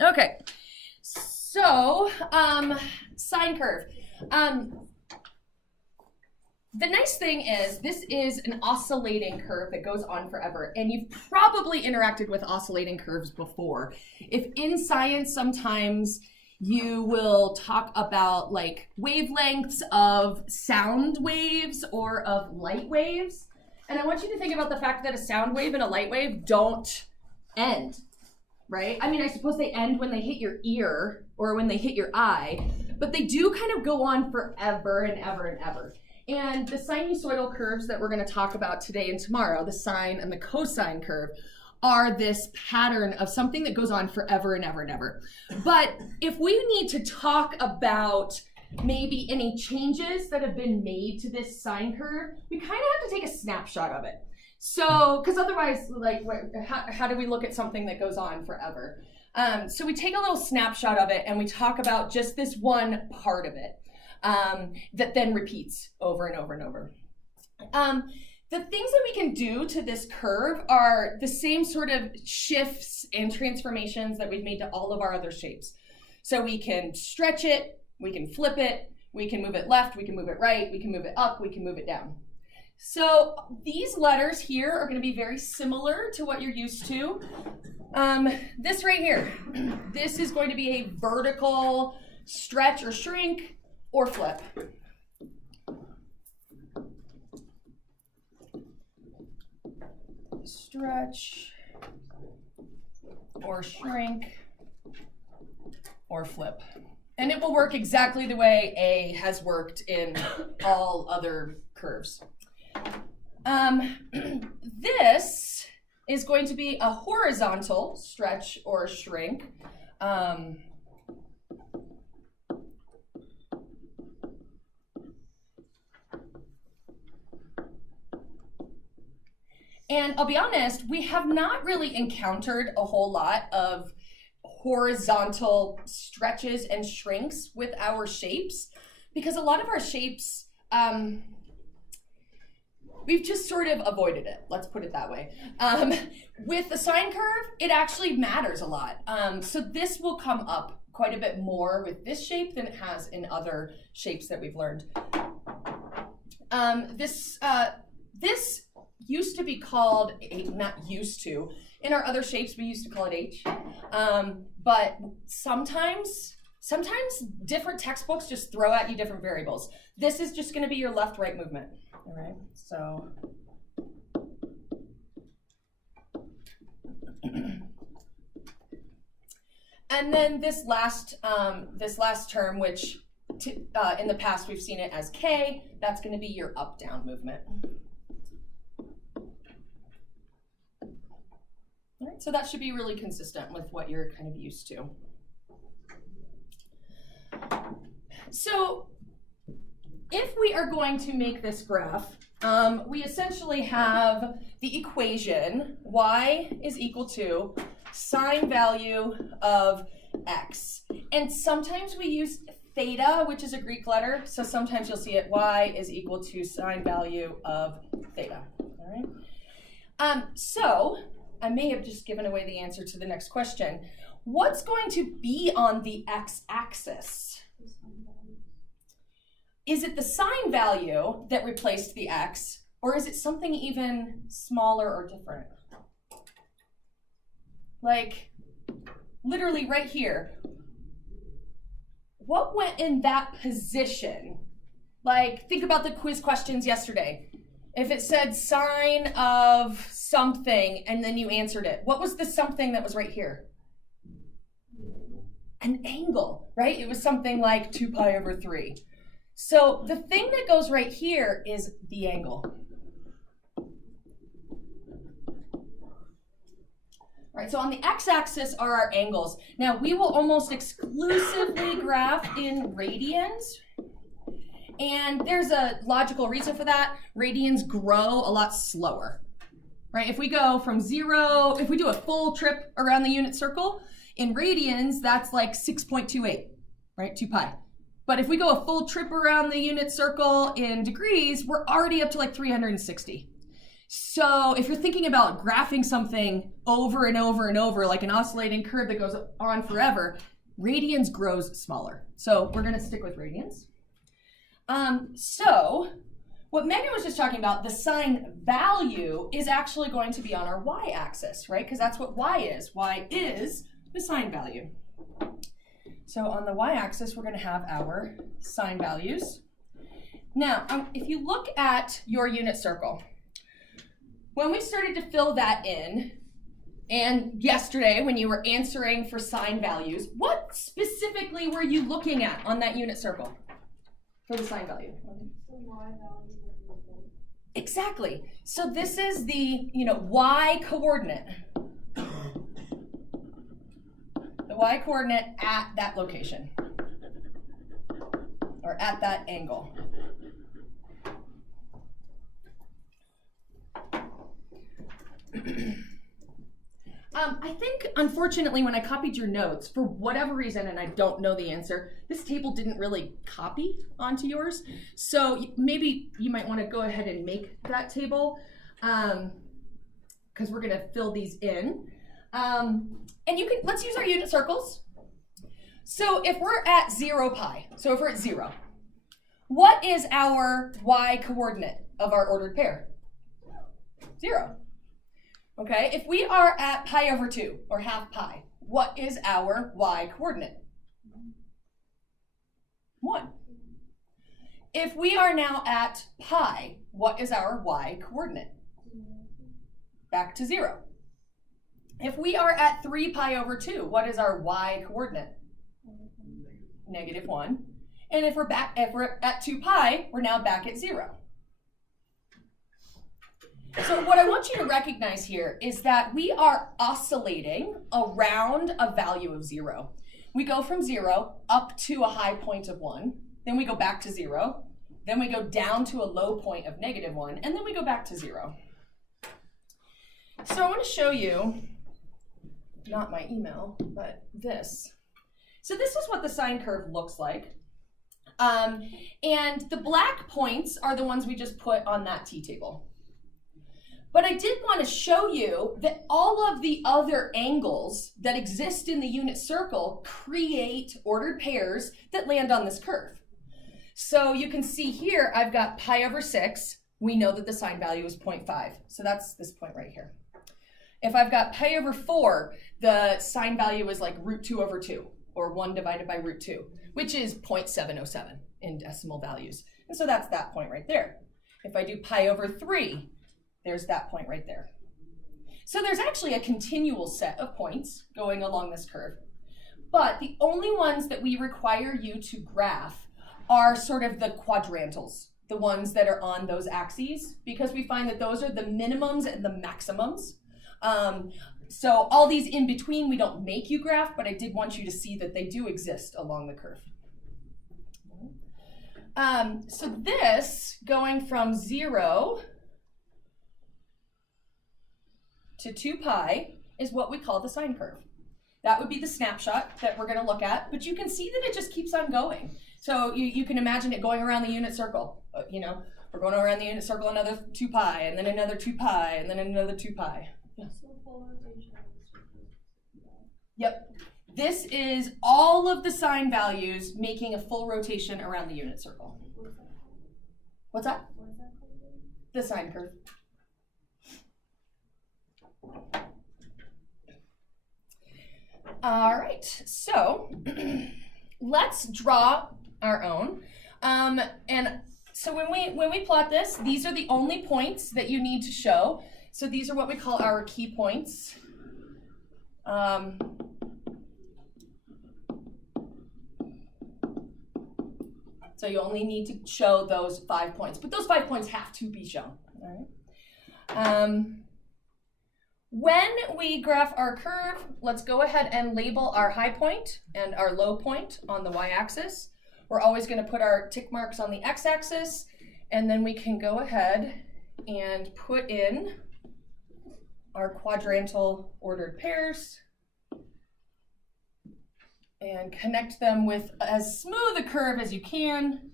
Okay, so sine curve. The nice thing is this is an oscillating curve that goes on forever, and you've probably interacted with oscillating curves before. If in science sometimes you will talk about like wavelengths of sound waves or of light waves, and I want you to think about the fact that a sound wave and a light wave don't end, right? I mean, I suppose they end when they hit your ear or when they hit your eye, but they do kind of go on forever and ever and ever. And the sinusoidal curves that we're going to talk about today and tomorrow, the sine and the cosine curve, are this pattern of something that goes on forever and ever and ever. But if we need to talk about maybe any changes that have been made to this sine curve, we kind of have to take a snapshot of it. So, because otherwise, like, how do we look at something that goes on forever? So we take a little snapshot of it and we talk about just this one part of it. That then repeats over and over and over. The things that we can do to this curve are the same sort of shifts and transformations that we've made to all of our other shapes. So we can stretch it, we can flip it, we can move it left, we can move it right, we can move it up, we can move it down. So these letters here are going to be very similar to what you're used to. This right here, this is going to be a vertical stretch or shrink, or flip. Stretch, or shrink, or flip. And it will work exactly the way A has worked in all other curves. This is going to be a horizontal stretch or shrink. And I'll be honest, we have not really encountered a whole lot of horizontal stretches and shrinks with our shapes, because a lot of our shapes, we've just sort of avoided it, let's put it that way. With the sine curve, it actually matters a lot. So this will come up quite a bit more with this shape than it has in other shapes that we've learned. This used to be called, not used to, in our other shapes we used to call it H, but sometimes different textbooks just throw at you different variables. This is just going to be your left-right movement, all right? So, and then this last term, which in the past we've seen it as K, that's going to be your up-down movement. All right, so that should be really consistent with what you're kind of used to. So if we are going to make this graph, we essentially have the equation y is equal to sine value of x. And sometimes we use theta, which is a Greek letter, so sometimes you'll see it y is equal to sine value of theta. All right. So I may have just given away the answer to the next question. What's going to be on the x-axis? Is it the sine value that replaced the x, or is it something even smaller or different? Like, literally right here. What went in that position? Like, think about the quiz questions yesterday. If it said sine of something and then you answered it, what was the something that was right here? An angle, right? It was something like 2 pi over 3. So the thing that goes right here is the angle. All right, so on the x-axis are our angles. Now we will almost exclusively graph in radians. And there's a logical reason for that. Radians grow a lot slower, right? If we go from 0, if we do a full trip around the unit circle, in radians, that's like 6.28, right? 2 pi. But if we go a full trip around the unit circle in degrees, we're already up to like 360. So if you're thinking about graphing something over and over and over, like an oscillating curve that goes on forever, radians grows smaller. So we're going to stick with radians. So what Megan was just talking about, the sine value is actually going to be on our y-axis, right? Because that's what y is. Y is the sine value. So on the y-axis, we're going to have our sine values. Now, if you look at your unit circle, when we started to fill that in, and yesterday when you were answering for sine values, what specifically were you looking at on that unit circle for the sine value? Exactly. So this is the, y coordinate. The y coordinate at that location, or at that angle. I think, unfortunately, when I copied your notes, for whatever reason, and I don't know the answer, this table didn't really copy onto yours. So maybe you might want to go ahead and make that table, because we're going to fill these in. And let's use our unit circles. So if we're at 0 pi, so if we're at 0, what is our y coordinate of our ordered pair? 0. Okay, if we are at pi over 2, or half pi, what is our y coordinate? 1. If we are now at pi, what is our y coordinate? Back to 0. If we are at 3 pi over 2, what is our y coordinate? -1. And if we're at 2 pi, we're now back at 0. So what I want you to recognize here is that we are oscillating around a value of 0. We go from 0 up to a high point of 1, then we go back to 0, then we go down to a low point of -1, and then we go back to 0. So I want to show you, not my email, but this. So this is what the sine curve looks like. And the black points are the ones we just put on that t-table. But I did want to show you that all of the other angles that exist in the unit circle create ordered pairs that land on this curve. So you can see here, I've got pi over 6. We know that the sine value is 0.5. So that's this point right here. If I've got pi over 4, the sine value is like root 2 over 2, or 1 divided by root 2, which is 0.707 in decimal values. And so that's that point right there. If I do pi over 3, there's that point right there. So there's actually a continual set of points going along this curve. But the only ones that we require you to graph are sort of the quadrantals, the ones that are on those axes, because we find that those are the minimums and the maximums. So all these in between we don't make you graph, but I did want you to see that they do exist along the curve. So this, going from 0 to 2 pi, is what we call the sine curve. That would be the snapshot that we're going to look at, but you can see that it just keeps on going. So you can imagine it going around the unit circle. We're going around the unit circle another 2 pi, and then another 2 pi, and then another 2 pi. Yeah. Yep. This is all of the sine values making a full rotation around the unit circle. What's that? The sine curve. All right, so let's draw our own. And so when we plot this, these are the only points that you need to show. So these are what we call our key points. So you only need to show those 5 points, but those 5 points have to be shown. All right. When we graph our curve, let's go ahead and label our high point and our low point on the y-axis. We're always going to put our tick marks on the x-axis, and then we can go ahead and put in our quadrantal ordered pairs and connect them with as smooth a curve as you can.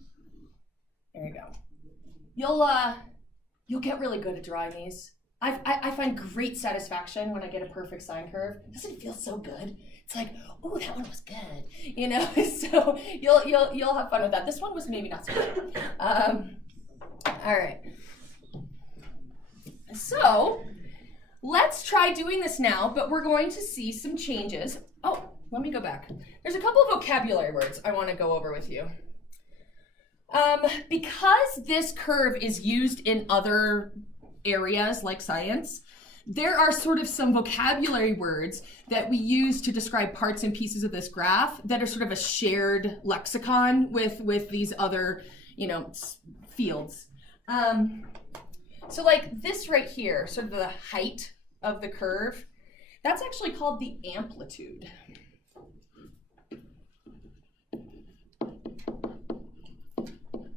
There you go. you'll get really good at drawing these. I find great satisfaction when I get a perfect sine curve. Doesn't it feel so good? It's like, oh, that one was good, you know. So you'll have fun with that. This one was maybe not so good. All right. So let's try doing this now, but we're going to see some changes. Oh, let me go back. There's a couple of vocabulary words I want to go over with you. Because this curve is used in other areas like science, there are sort of some vocabulary words that we use to describe parts and pieces of this graph that are sort of a shared lexicon with these other, fields. So like this right here, sort of the height of the curve, that's actually called the amplitude.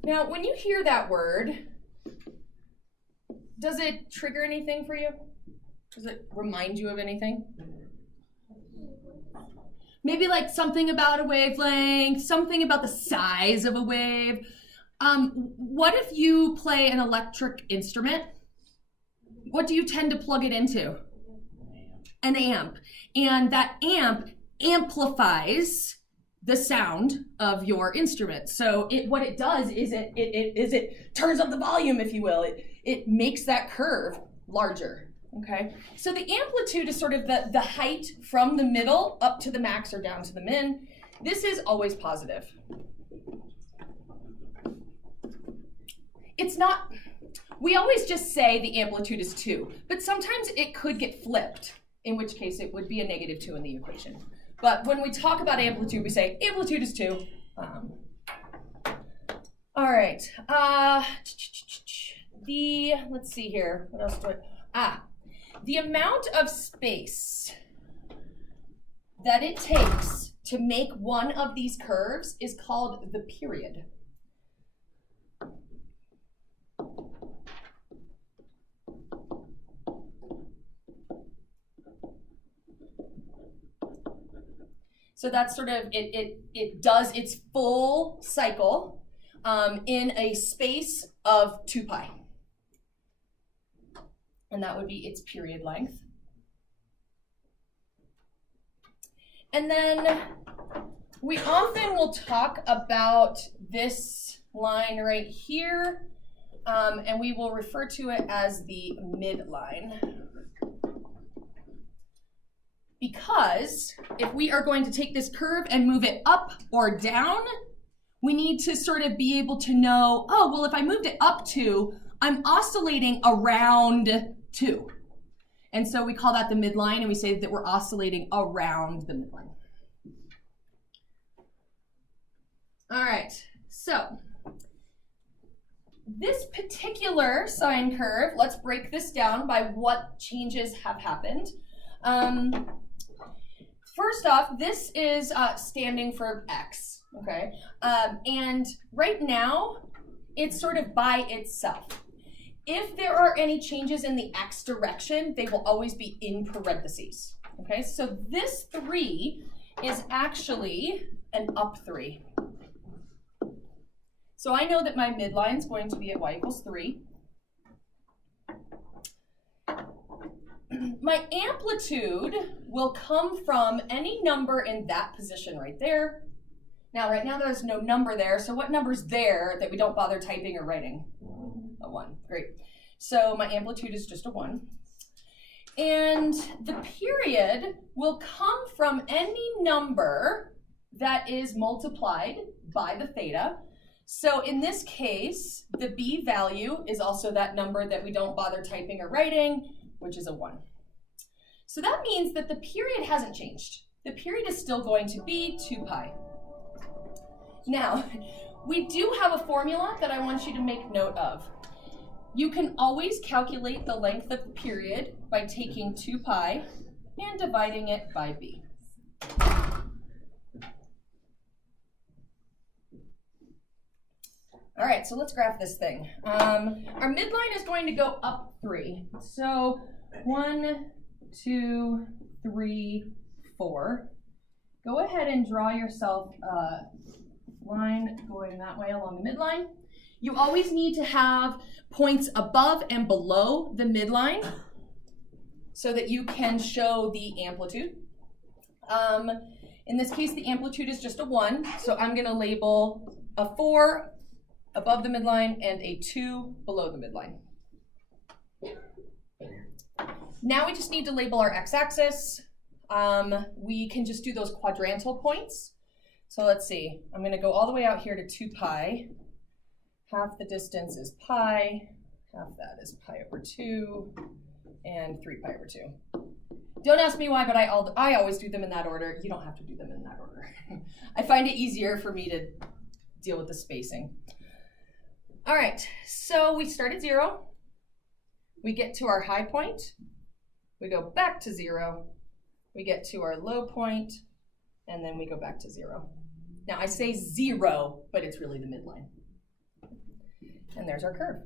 Now, when you hear that word, does it trigger anything for you? Does it remind you of anything? Maybe like something about a wavelength, something about the size of a wave. What if you play an electric instrument? What do you tend to plug it into? An amp. And that amp amplifies the sound of your instrument. So what it does is it turns up the volume, if you will. It makes that curve larger. Okay, so the amplitude is sort of the height from the middle up to the max or down to the min. This is always positive. It's not, we always just say the amplitude is 2, but sometimes it could get flipped, in which case it would be a -2 in the equation. But when we talk about amplitude, we say amplitude is 2. All right, let's see here, what else do the amount of space that it takes to make one of these curves is called the period. So that's sort of, it does its full cycle in a space of 2 pi. And that would be its period length. And then we often will talk about this line right here, and we will refer to it as the midline. Because if we are going to take this curve and move it up or down, we need to sort of be able to know, oh, well, if I moved it up 2, I'm oscillating around 2. And so we call that the midline, and we say that we're oscillating around the midline. All right, so this particular sine curve, let's break this down by what changes have happened. First off, this is standing for x, okay? And right now, it's sort of by itself. If there are any changes in the x direction, they will always be in parentheses, okay? So this 3 is actually an up 3. So I know that my midline is going to be at y equals 3. My amplitude will come from any number in that position right there. Now, right now there's no number there, so what number's there that we don't bother typing or writing? A 1, great. So my amplitude is just a 1. And the period will come from any number that is multiplied by the theta. So in this case, the b value is also that number that we don't bother typing or writing, which is a 1. So that means that the period hasn't changed. The period is still going to be 2 pi. Now, we do have a formula that I want you to make note of. You can always calculate the length of the period by taking 2 pi and dividing it by b. All right, so let's graph this thing. Our midline is going to go up 3. So 1, 2, 3, 4. Go ahead and draw yourself a line going that way along the midline. You always need to have points above and below the midline so that you can show the amplitude. In this case, the amplitude is just a 1, so I'm going to label a 4 above the midline and a 2 below the midline. Now we just need to label our x-axis. We can just do those quadrantal points. So let's see, I'm going to go all the way out here to 2 pi. Half the distance is pi, half that is pi over 2, and 3 pi over 2. Don't ask me why, but I always do them in that order. You don't have to do them in that order. I find it easier for me to deal with the spacing. All right, so we start at 0. We get to our high point. We go back to 0. We get to our low point, and then we go back to 0. Now I say 0, but it's really the midline. And there's our curve.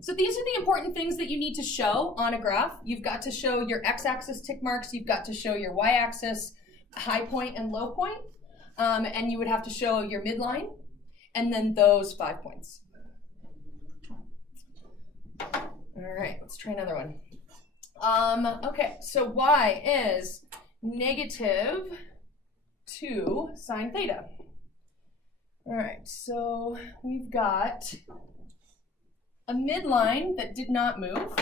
So these are the important things that you need to show on a graph. You've got to show your x-axis tick marks. You've got to show your y-axis high point and low point. And you would have to show your midline, and then those 5 points. All right, let's try another one. Okay, so y is -2 sine theta. All right, so we've got a midline that did not move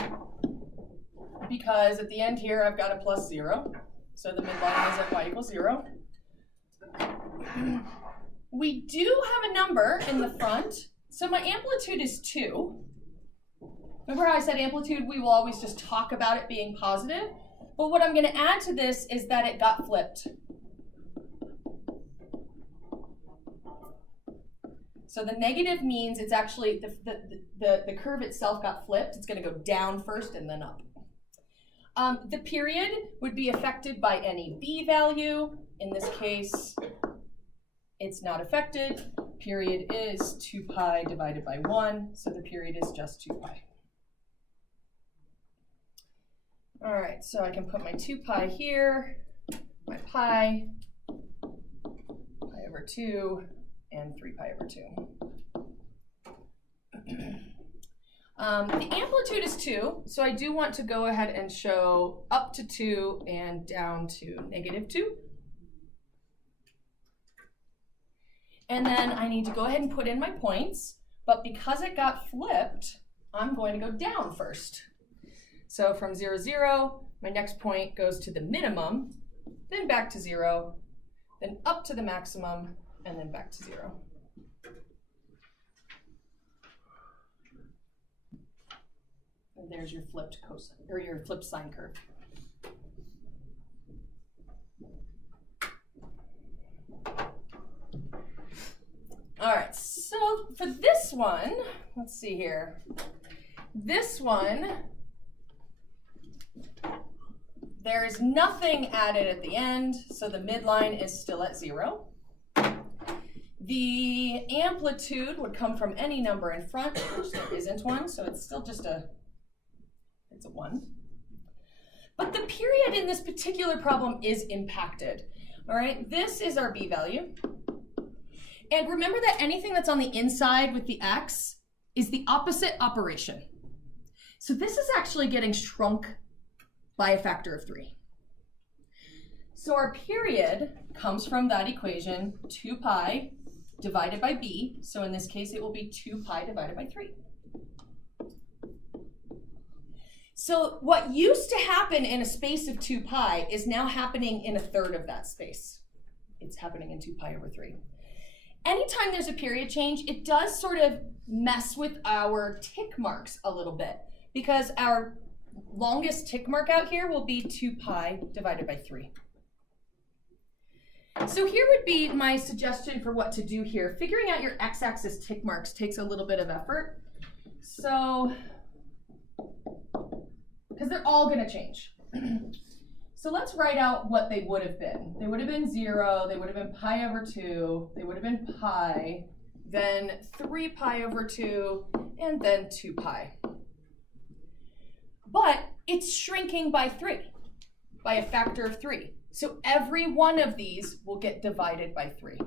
because at the end here I've got a +0. So the midline is at y equals 0. We do have a number in the front. So my amplitude is 2. Remember how I said amplitude, we will always just talk about it being positive. But what I'm going to add to this is that it got flipped. So the negative means it's actually, the curve itself got flipped. It's going to go down first and then up. The period would be affected by any b value. In this case, it's not affected. Period is 2 pi divided by 1, so the period is just 2 pi. All right, so I can put my 2 pi here, my pi over 2, and 3 pi over 2. The amplitude is 2, so I do want to go ahead and show up to 2 and down to -2. And then I need to go ahead and put in my points, but because it got flipped, I'm going to go down first. So from 0, 0, my next point goes to the minimum, then back to 0, then up to the maximum, and then back to 0. And there's your flipped cosine, or your flipped sine curve. All right, so for this one, let's see here. This one, there is nothing added at the end, so the midline is still at 0. The amplitude would come from any number in front, which there isn't one, so it's still just it's a 1. But the period in this particular problem is impacted. All right, this is our b value. And remember that anything that's on the inside with the x is the opposite operation. So this is actually getting shrunk by a factor of 3. So our period comes from that equation, 2 pi divided by b. So in this case, it will be 2 pi divided by 3. So what used to happen in a space of 2 pi is now happening in a third of that space. It's happening in 2 pi over 3. Anytime there's a period change, it does sort of mess with our tick marks a little bit, because our longest tick mark out here will be 2 pi divided by 3. So here would be my suggestion for what to do here. Figuring out your x-axis tick marks takes a little bit of effort. So, because they're all going to change. So let's write out what they would have been. They would have been 0, they would have been pi over 2, they would have been pi, then 3 pi over 2, and then 2 pi. But it's shrinking by 3, by a factor of 3. So every one of these will get divided by 3.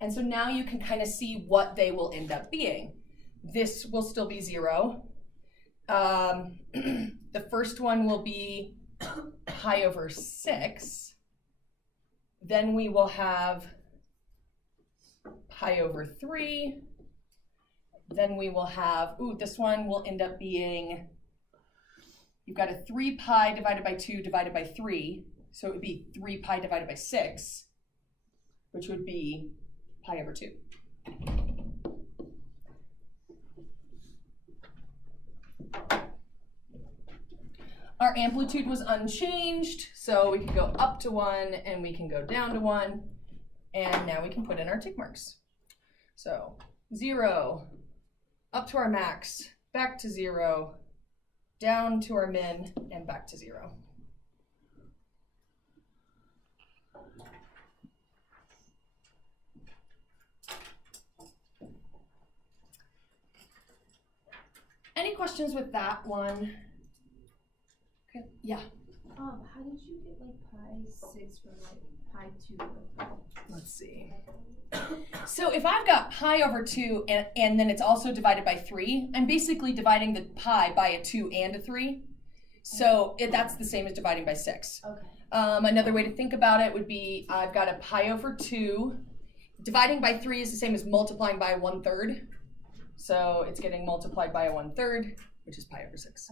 And so now you can kind of see what they will end up being. This will still be 0. The first one will be pi over 6. Then we will have pi over 3. Then we will have, this one will end up being, you've got a 3 pi divided by 2 divided by 3. So it would be 3 pi divided by 6, which would be pi over 2. Our amplitude was unchanged, so we can go up to 1 and we can go down to 1. And now we can put in our tick marks. So 0, up to our max, back to 0, down to our min, and back to 0. Any questions with that one? Okay. Yeah. How did you get like pi 6 from like pi 2? Let's see. So if I've got pi over 2 and then it's also divided by 3, I'm basically dividing the pi by a 2 and a 3. So that's the same as dividing by 6. Okay. Another way to think about it would be I've got a pi over 2. Dividing by 3 is the same as multiplying by 1/3. So it's getting multiplied by a 1/3, which is pi over 6.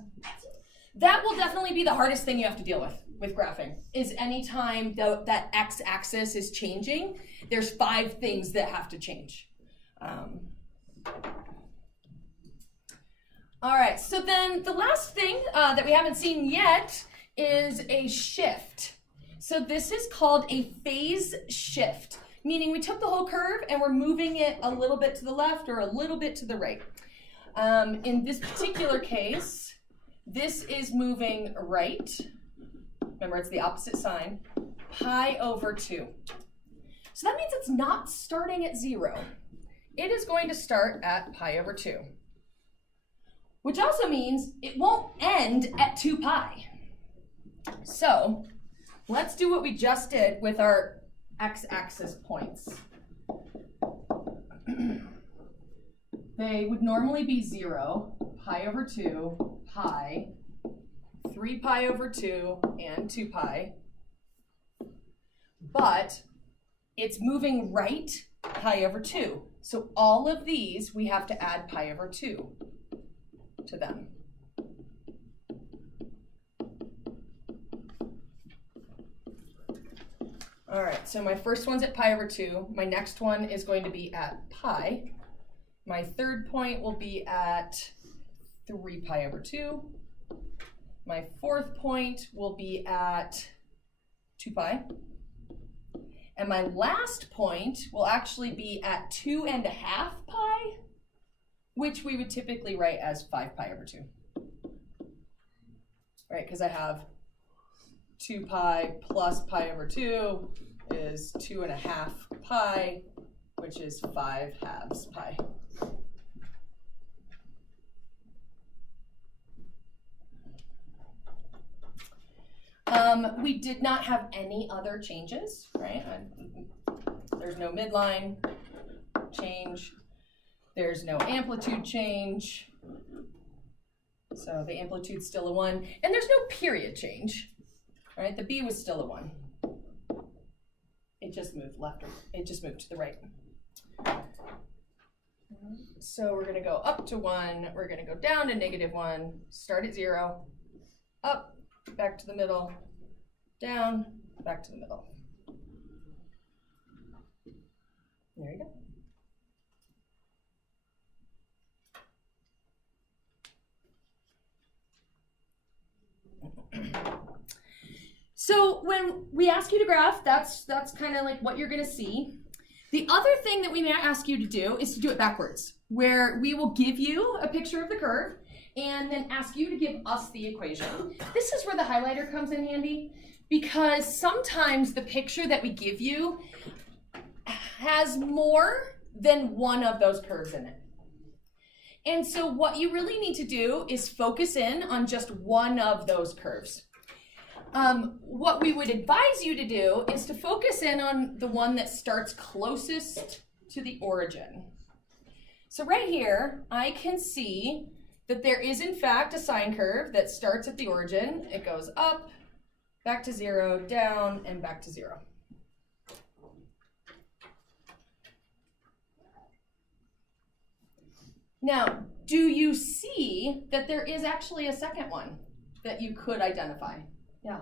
That will definitely be the hardest thing you have to deal with graphing, is anytime that x-axis is changing, there's 5 things that have to change. All right, so then the last thing that we haven't seen yet is a shift. So this is called a phase shift, meaning we took the whole curve and we're moving it a little bit to the left or a little bit to the right. In this particular case, this is moving right. Remember, it's the opposite sign. Pi over 2. So that means it's not starting at 0. It is going to start at pi over 2. Which also means it won't end at 2 pi. So let's do what we just did with our x-axis points. They would normally be 0, pi over 2, pi, 3 pi over 2, and 2 pi. But it's moving right, pi over 2. So all of these, we have to add pi over 2 to them. All right, so my first one's at pi over 2. My next one is going to be at pi. My third point will be at 3 pi over 2. My fourth point will be at 2 pi. And my last point will actually be at 2.5 pi, which we would typically write as 5 pi over 2. Right, because I have 2 pi plus pi over 2 is 2.5 pi, which is 5/2 pi. We did not have any other changes, right? There's no midline change. There's no amplitude change. So the amplitude's still a 1. And there's no period change, right? The B was still a 1. It just moved left, it just moved to the right. So we're gonna go up to 1, we're gonna go down to -1, start at 0, up, back to the middle, down, back to the middle. There you go. So when we ask you to graph, that's kind of like what you're going to see. The other thing that we may ask you to do is to do it backwards, where we will give you a picture of the curve and then ask you to give us the equation. This is where the highlighter comes in handy, because sometimes the picture that we give you has more than one of those curves in it. And so what you really need to do is focus in on just one of those curves. What we would advise you to do is to focus in on the one that starts closest to the origin. So right here, I can see that there is in fact a sine curve that starts at the origin. It goes up, back to 0, down, and back to 0. Now, do you see that there is actually a second one that you could identify? Yeah.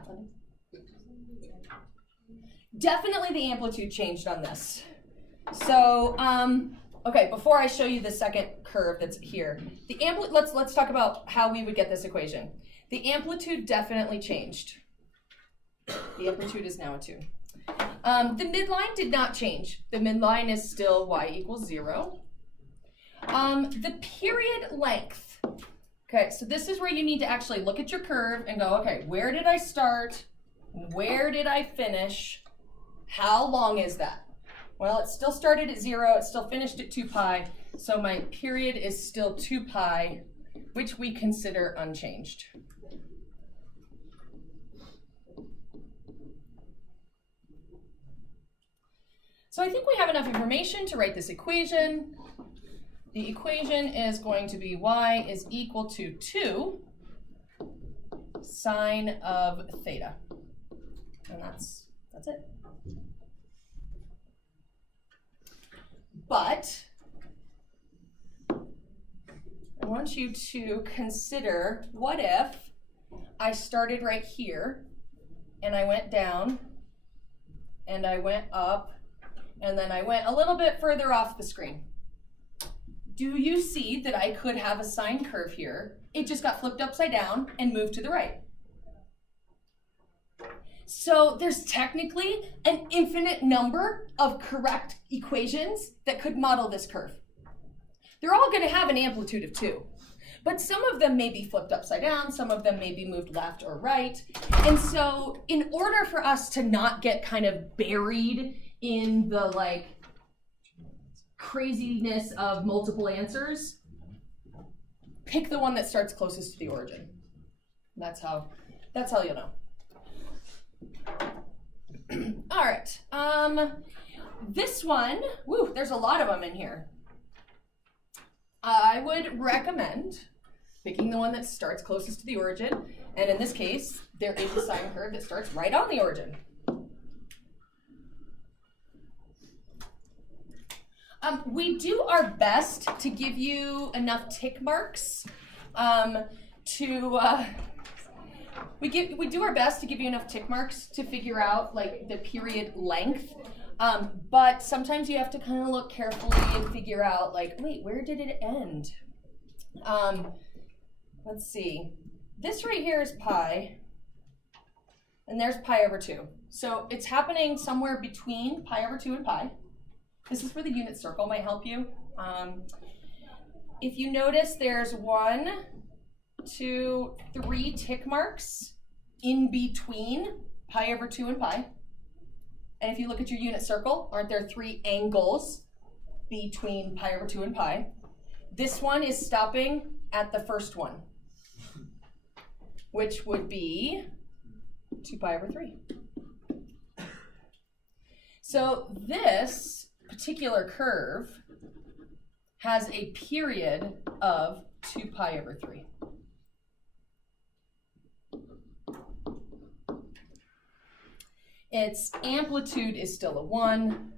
Definitely the amplitude changed on this. So, okay, before I show you the second curve that's here, let's talk about how we would get this equation. The amplitude definitely changed. The amplitude is now a 2. The midline did not change. The midline is still y equals 0. The period length. Okay, so this is where you need to actually look at your curve and go, okay, where did I start? Where did I finish? How long is that? Well, it still started at 0, it still finished at 2 pi, so my period is still 2 pi, which we consider unchanged. So I think we have enough information to write this equation. The equation is going to be y is equal to 2 sine of theta. And that's it. But I want you to consider, what if I started right here and I went down and I went up and then I went a little bit further off the screen? Do you see that I could have a sine curve here? It just got flipped upside down and moved to the right. So there's technically an infinite number of correct equations that could model this curve. They're all going to have an amplitude of 2, but some of them may be flipped upside down, some of them may be moved left or right. And so in order for us to not get kind of buried in the craziness of multiple answers, pick the one that starts closest to the origin. That's how you'll know. All right, this one, there's a lot of them in here. I would recommend picking the one that starts closest to the origin, and in this case, there is a sine curve that starts right on the origin. We do our best to give you enough tick marks we do our best to give you enough tick marks to figure out the period length, but sometimes you have to kind of look carefully and figure out wait, where did it end? Let's see. This right here is pi, and there's pi over 2. So it's happening somewhere between pi over 2 and pi. This is where the unit circle might help you. If you notice, there's 1, 2, 3 tick marks in between pi over 2 and pi. And if you look at your unit circle, aren't there 3 angles between pi over 2 and pi? This one is stopping at the first one, which would be 2 pi over 3. So this particular curve has a period of 2 pi over 3. Its amplitude is still a 1.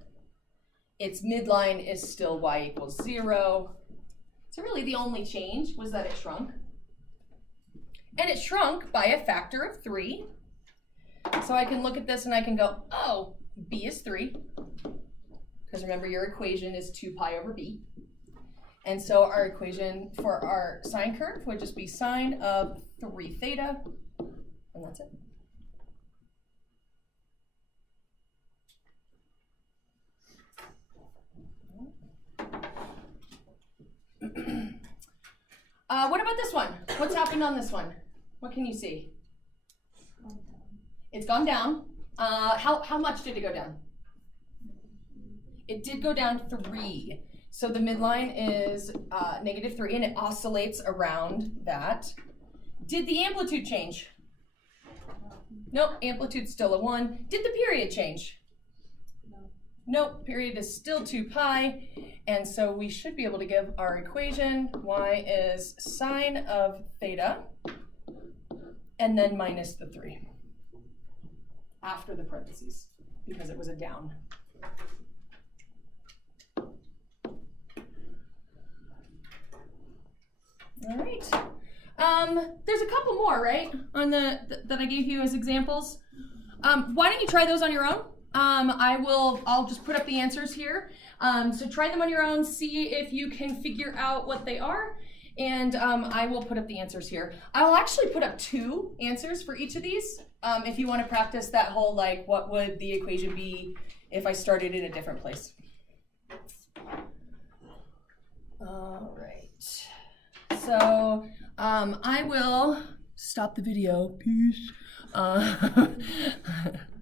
Its midline is still y equals 0. So really the only change was that it shrunk. And it shrunk by a factor of 3. So I can look at this and I can go, oh, b is 3. Because remember, your equation is 2 pi over b. And so our equation for our sine curve would just be sine of 3 theta, and that's it. What about this one? What's happened on this one? What can you see? It's gone down. How much did it go down? It did go down 3. So the midline is -3 and it oscillates around that. Did the amplitude change? Nope, amplitude's still a 1. Did the period change? Nope, period is still 2 pi, and so we should be able to give our equation. Y is sine of theta, and then minus the 3 after the parentheses, because it was a down. All right. There's a couple more, right, on that I gave you as examples. Why don't you try those on your own? I'll just put up the answers here. So try them on your own, see if you can figure out what they are, and I will put up the answers here. I'll actually put up 2 answers for each of these, if you want to practice that whole, like, what would the equation be if I started in a different place. All right. So I will stop the video. Peace.